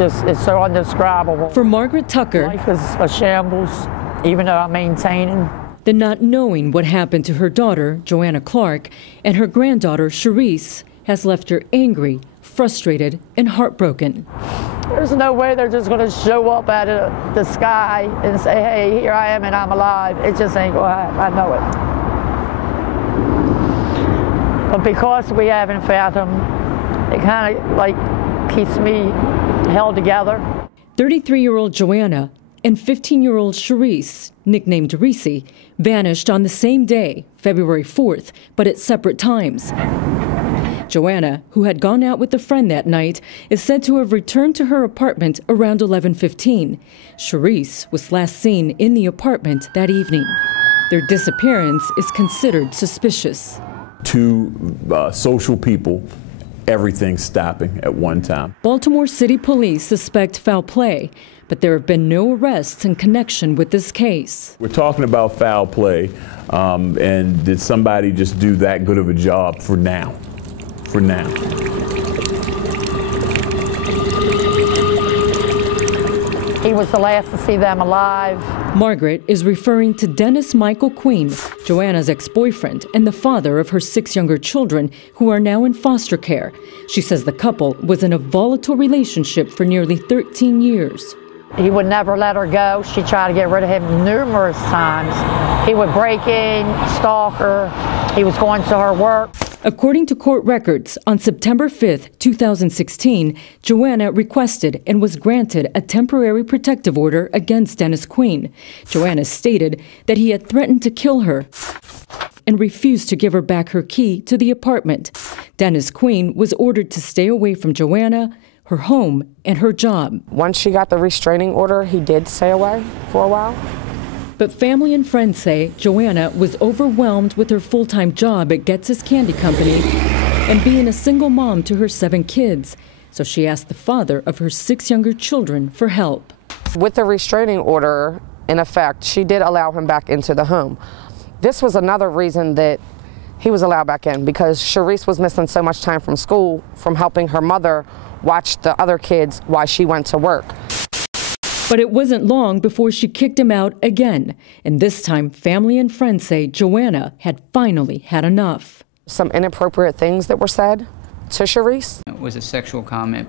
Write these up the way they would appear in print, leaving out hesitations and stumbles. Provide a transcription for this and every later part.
it's so indescribable. For Margaret Tucker, life is a shambles, even though I'm maintaining. The not knowing what happened to her daughter, Joanna Clark, and her granddaughter, Sharice, has left her angry, frustrated, and heartbroken. There's no way they're just going to show up out of the sky and say, hey, here I am and I'm alive. It just ain't going to happen. I know it. But because we haven't found him, it kind of like keeps me held together. 33-year-old Joanna and 15-year-old Sharice, nicknamed Reese, vanished on the same day, February 4th, but at separate times. Joanna, who had gone out with a friend that night, is said to have returned to her apartment around 11:15. Sharice was last seen in the apartment that evening. Their disappearance is considered suspicious. Two social people, everything stopping at one time. Baltimore City Police suspect foul play, but there have been no arrests in connection with this case. We're talking about foul play, and did somebody just do that good of a job for now? For now. He was the last to see them alive. Margaret is referring to Dennis Michael Queen, Joanna's ex-boyfriend and the father of her 6 younger children who are now in foster care. She says the couple was in a volatile relationship for nearly 13 years. He would never let her go. She tried to get rid of him numerous times. He would break in, stalk her. He was going to her work. According to court records, on September 5th, 2016, Joanna requested and was granted a temporary protective order against Dennis Queen. Joanna stated that he had threatened to kill her and refused to give her back her key to the apartment. Dennis Queen was ordered to stay away from Joanna, her home, and her job. Once she got the restraining order, he did stay away for a while. But family and friends say Joanna was overwhelmed with her full-time job at Getz's Candy Company and being a single mom to her 7 kids. So she asked the father of her 6 younger children for help. With the restraining order in effect, she did allow him back into the home. This was another reason that he was allowed back in, because Sharice was missing so much time from school from helping her mother watch the other kids while she went to work. But it wasn't long before she kicked him out again. And this time, family and friends say Joanna had finally had enough. Some inappropriate things that were said to Sharice. It was a sexual comment.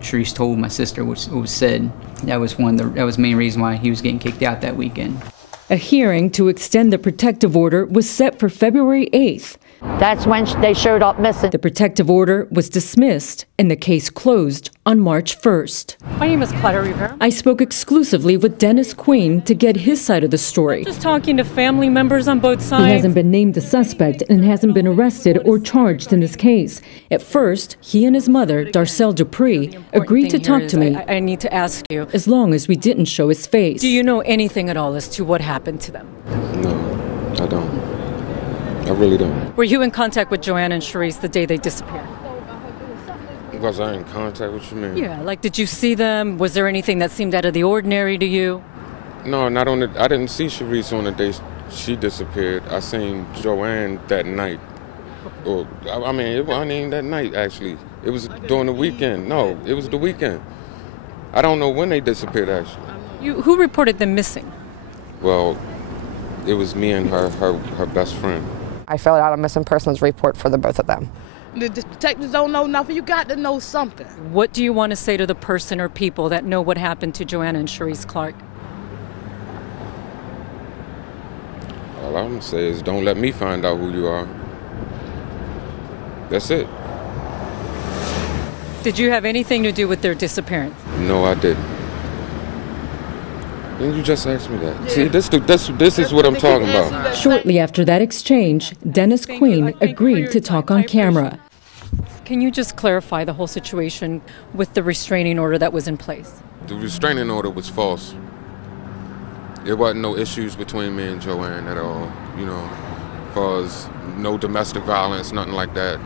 Sharice told my sister what was said. That was the main reason why he was getting kicked out that weekend. A hearing to extend the protective order was set for February 8th. That's when they showed up missing. The protective order was dismissed and the case closed on March 1st. My name is Clara Rivera. I spoke exclusively with Dennis Queen to get his side of the story. Just talking to family members on both sides. He hasn't been named a suspect and hasn't been arrested or charged in this case. At first, he and his mother, Darcelle Dupree, agreed to talk to me. I need to ask you. As long as we didn't show his face. Do you know anything at all as to what happened to them? No, I don't. I really don't. Were you in contact with Joanna and Sharice the day they disappeared? Was I in contact with you, man? Yeah, like did you see them? Was there anything that seemed out of the ordinary to you? No, not on the. I didn't see Sharice on the day she disappeared. I seen Joanne that night. Or I mean, it wasn't even that night actually. It was during the weekend. No, it was the weekend. I don't know when they disappeared actually. Who reported them missing? Well, it was me and her best friend. I filled out a missing persons report for the both of them. The detectives don't know nothing. You got to know something. What do you want to say to the person or people that know what happened to Joanna and Sharice Clark? All I'm going to say is don't let me find out who you are. That's it. Did you have anything to do with their disappearance? No, I didn't. Didn't you just ask me that? Yeah. See, this is what I'm talking about. Shortly after that exchange, Dennis Queen agreed to talk on camera. Can you just clarify the whole situation with the restraining order that was in place? The restraining order was false. There wasn't no issues between me and Joanne at all, as far as no domestic violence, nothing like that.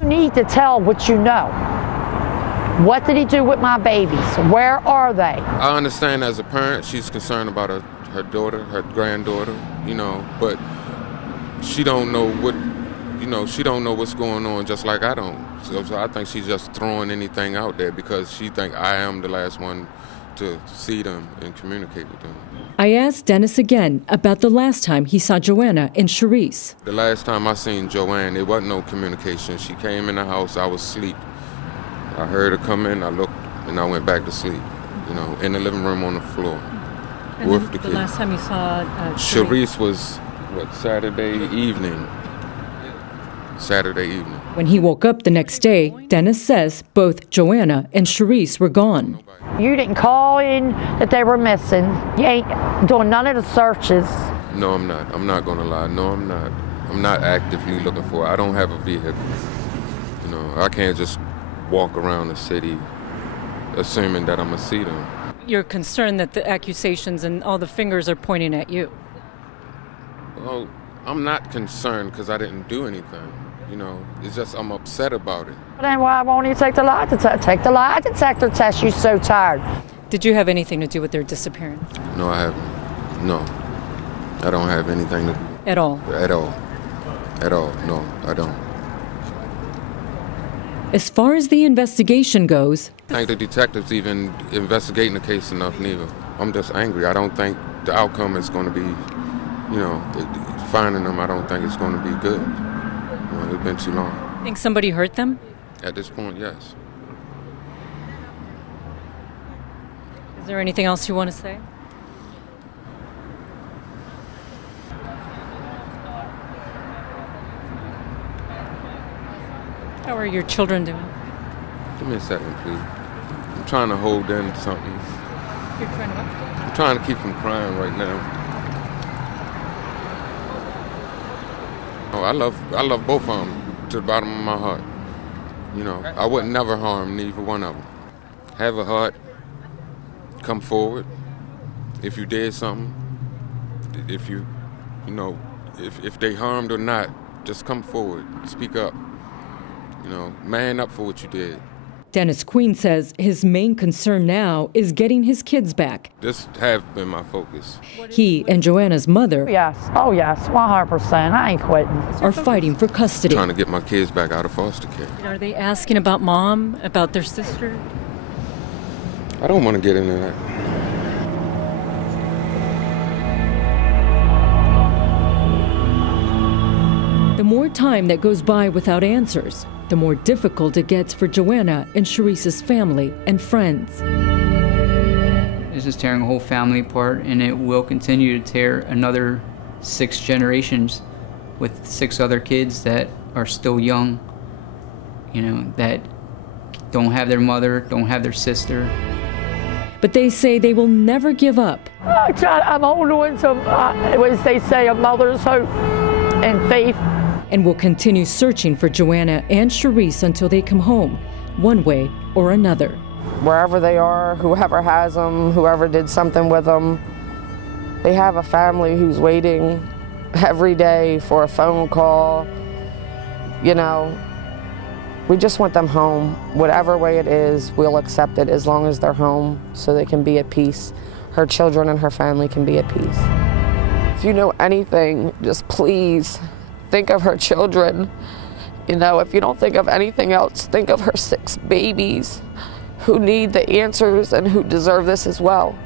You need to tell what you know. What did he do with my babies? Where are they? I understand as a parent, she's concerned about her daughter, her granddaughter, but she don't know you know, she don't know what's going on just like I don't. So I think she's just throwing anything out there because she think I am the last one to see them and communicate with them. I asked Dennis again about the last time he saw Joanna and Sharice. The last time I seen Joanne, there wasn't no communication. She came in the house, I was asleep. I heard her come in, I looked, and I went back to sleep, you know, in the living room on the floor. And with the the kids. last time you saw Sharice was, what, Saturday evening. Saturday evening. When he woke up the next day, Dennis says both Joanna and Sharice were gone. You didn't call in that they were missing. You ain't doing none of the searches. No, I'm not. I'm not gonna lie. No, I'm not. I'm not actively looking for her. I don't have a vehicle. You know, I can't just walk around the city assuming that I'm gonna see them. You're concerned that the accusations and all the fingers are pointing at you. Well, I'm not concerned because I didn't do anything. You know, it's just I'm upset about it. Then why won't you take the lie detector? Take the lie detector test. You're so tired. Did you have anything to do with their disappearance? No, I haven't. No, I don't have anything to do. At all? At all. At all. No, I don't. As far as the investigation goes, I think the detectives even investigating the case enough neither. I'm just angry. I don't think the outcome is going to be, you know, finding them. I don't think it's going to be good. You know, it's been too long. Think somebody hurt them? At this point, yes. Is there anything else you want to say? How are your children doing? Give me a second, please. I'm trying to hold in something. You're trying to what? I'm trying to keep from crying right now. Oh, I love both of them to the bottom of my heart. You know, I would never harm neither one of them. Have a heart. Come forward. If you did something, if you know, if they harmed or not, just come forward. Speak up. You know, man up for what you did. Dennis Queen says his main concern now is getting his kids back. This has been my focus. He and Joanna's mother Yes. Oh, yes. 100%. I ain't quitting. are fighting for custody. Trying to get my kids back out of foster care. Are they asking about mom, about their sister? I don't want to get into that. The more time that goes by without answers, the more difficult it gets for Joanna and Sharice's family and friends. This is tearing a whole family apart, and it will continue to tear another 6 generations with 6 other kids that are still young, you know, that don't have their mother, don't have their sister. But they say they will never give up. I'm holding on to, as they say, a mother's hope and faith. And will continue searching for Joanna and Sharice until they come home, one way or another. Wherever they are, whoever has them, whoever did something with them, they have a family who's waiting every day for a phone call. You know, we just want them home. Whatever way it is, we'll accept it as long as they're home so they can be at peace. Her children and her family can be at peace. If you know anything, just please think of her children. You know, if you don't think of anything else, think of her 6 babies who need the answers and who deserve this as well.